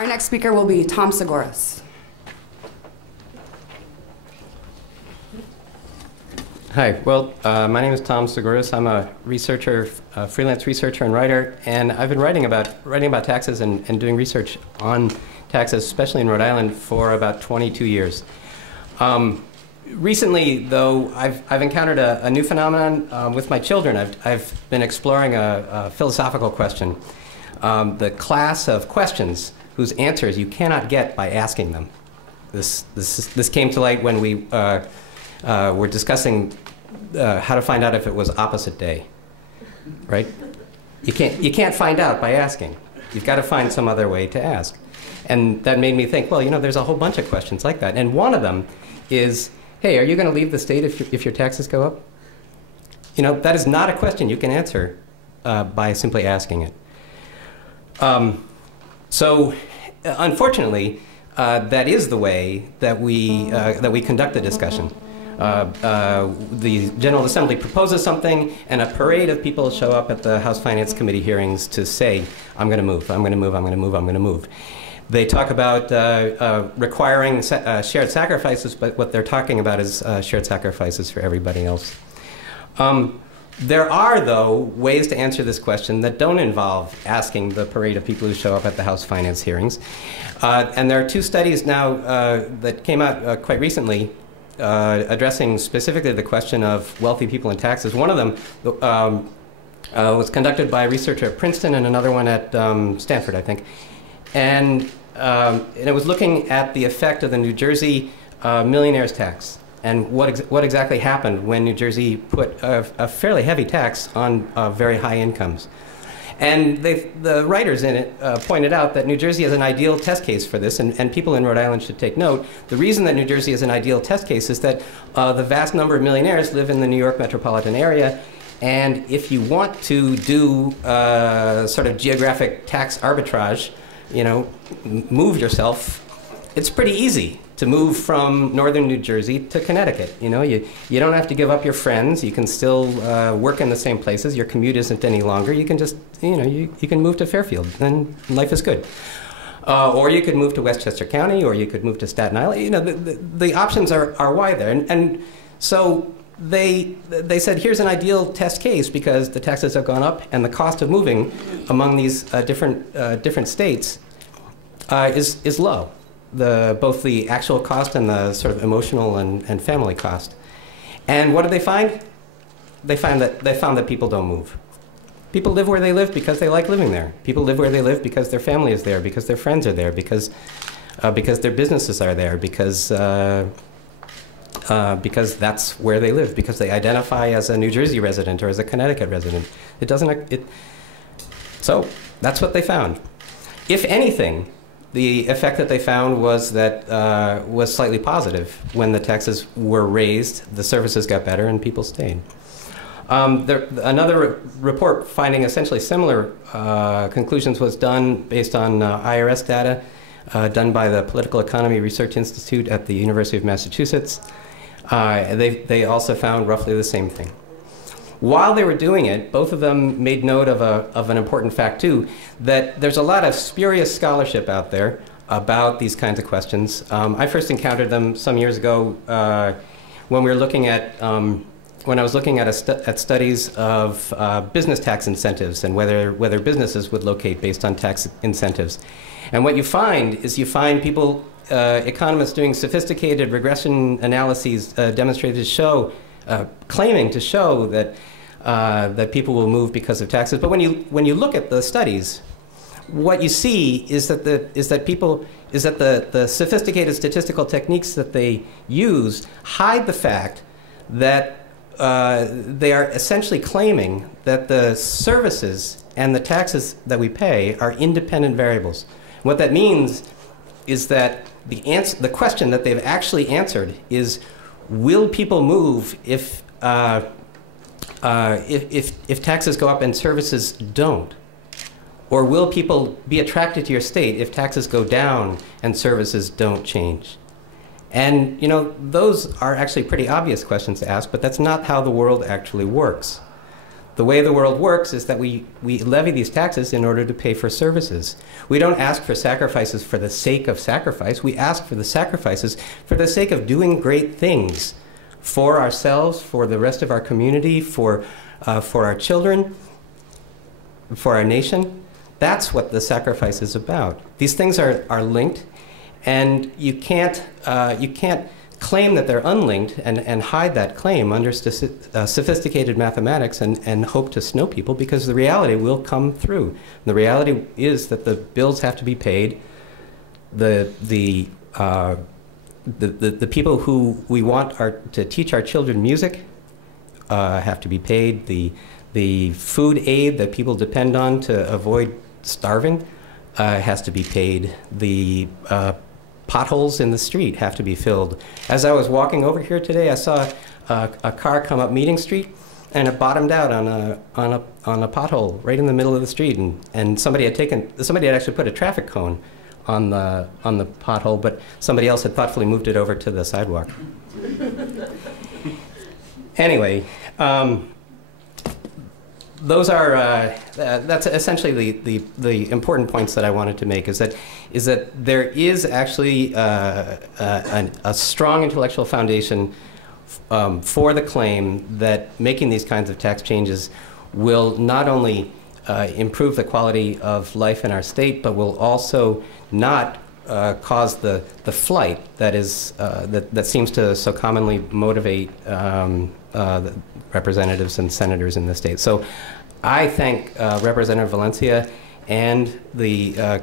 Our next speaker will be Tom Sgouros. Hi, well, my name is Tom Sgouros. I'm a researcher, a freelance researcher and writer, and I've been writing about taxes and doing research on taxes, especially in Rhode Island, for about 22 years. Recently, though, I've encountered a new phenomenon with my children. I've been exploring a philosophical question, the class of questions whose answers you cannot get by asking them. This came to light when we were discussing how to find out if it was opposite day, right? You can't find out by asking. You've got to find some other way to ask. And that made me think, well, you know, there's a whole bunch of questions like that. And one of them is, hey, are you going to leave the state if your taxes go up? You know, that is not a question you can answer by simply asking it. So, unfortunately, that is the way that we conduct the discussion. The General Assembly proposes something, and a parade of people show up at the House Finance Committee hearings to say, I'm going to move, I'm going to move, I'm going to move, I'm going to move. They talk about requiring shared sacrifices, but what they're talking about is shared sacrifices for everybody else. There are, though, ways to answer this question that don't involve asking the parade of people who show up at the House Finance hearings. And there are two studies now that came out quite recently addressing specifically the question of wealthy people and taxes. One of them was conducted by a researcher at Princeton and another one at Stanford, I think. And it was looking at the effect of the New Jersey millionaire's tax and what exactly happened when New Jersey put a fairly heavy tax on very high incomes. And the writers in it pointed out that New Jersey is an ideal test case for this, and people in Rhode Island should take note. The reason that New Jersey is an ideal test case is that the vast number of millionaires live in the New York metropolitan area, and if you want to do sort of geographic tax arbitrage, you know, move yourself, it's pretty easy to move from northern New Jersey to Connecticut. You know, you don't have to give up your friends. You can still work in the same places. Your commute isn't any longer. You can just, you know, you can move to Fairfield, and life is good. Or you could move to Westchester County, or you could move to Staten Island. You know, the options are wide there. And so they said, here's an ideal test case because the taxes have gone up and the cost of moving among these different states is low. Both the actual cost and the sort of emotional and family cost. And what did they find? They found that people don't move. People live where they live because they like living there. People live where they live because their family is there, because their friends are there, because their businesses are there, because that's where they live, because they identify as a New Jersey resident or as a Connecticut resident. So that's what they found. If anything, the effect that they found was that was slightly positive. When the taxes were raised, the services got better and people stayed. Another report finding essentially similar conclusions was done based on IRS data done by the Political Economy Research Institute at the University of Massachusetts. They also found roughly the same thing. While they were doing it, both of them made note of an important fact, too, that there's a lot of spurious scholarship out there about these kinds of questions. I first encountered them some years ago when we were looking at, when I was looking at studies of business tax incentives and whether businesses would locate based on tax incentives. And what you find is people, economists doing sophisticated regression analyses demonstrated to show, claiming to show that people will move because of taxes. But when you look at the studies, what you see is that the sophisticated statistical techniques that they use hide the fact that they are essentially claiming that the services and the taxes that we pay are independent variables. What that means is that the question that they've actually answered is, will people move if taxes go up and services don't? Or will people be attracted to your state if taxes go down and services don't change? And, you know, those are actually pretty obvious questions to ask, but that's not how the world actually works. The way the world works is that we levy these taxes in order to pay for services. We don't ask for sacrifices for the sake of sacrifice. We ask for the sacrifices for the sake of doing great things for ourselves, for the rest of our community, for our children, for our nation. That's what the sacrifice is about. These things are linked, and you can't claim that they're unlinked and hide that claim under sophisticated mathematics and hope to snow people, because the reality will come through. The reality is that the bills have to be paid. The people who we want to teach our children music have to be paid. The food aid that people depend on to avoid starving has to be paid. The potholes in the street have to be filled. As I was walking over here today, I saw a car come up Meeting Street, and it bottomed out on a pothole right in the middle of the street, and somebody had actually put a traffic cone on the pothole, but somebody else had thoughtfully moved it over to the sidewalk. Anyway, those are that's essentially the important points that I wanted to make. Is that there is actually a strong intellectual foundation for the claim that making these kinds of tax changes will not only improve the quality of life in our state, but will also not cause the flight that seems to so commonly motivate the representatives and senators in the state. So I thank Representative Valencia and the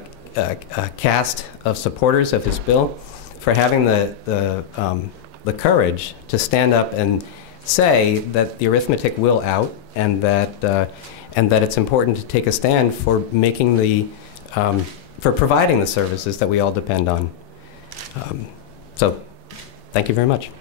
cast of supporters of his bill for having the courage to stand up and say that the arithmetic will out, and that it's important to take a stand for making for providing the services that we all depend on. So, thank you very much.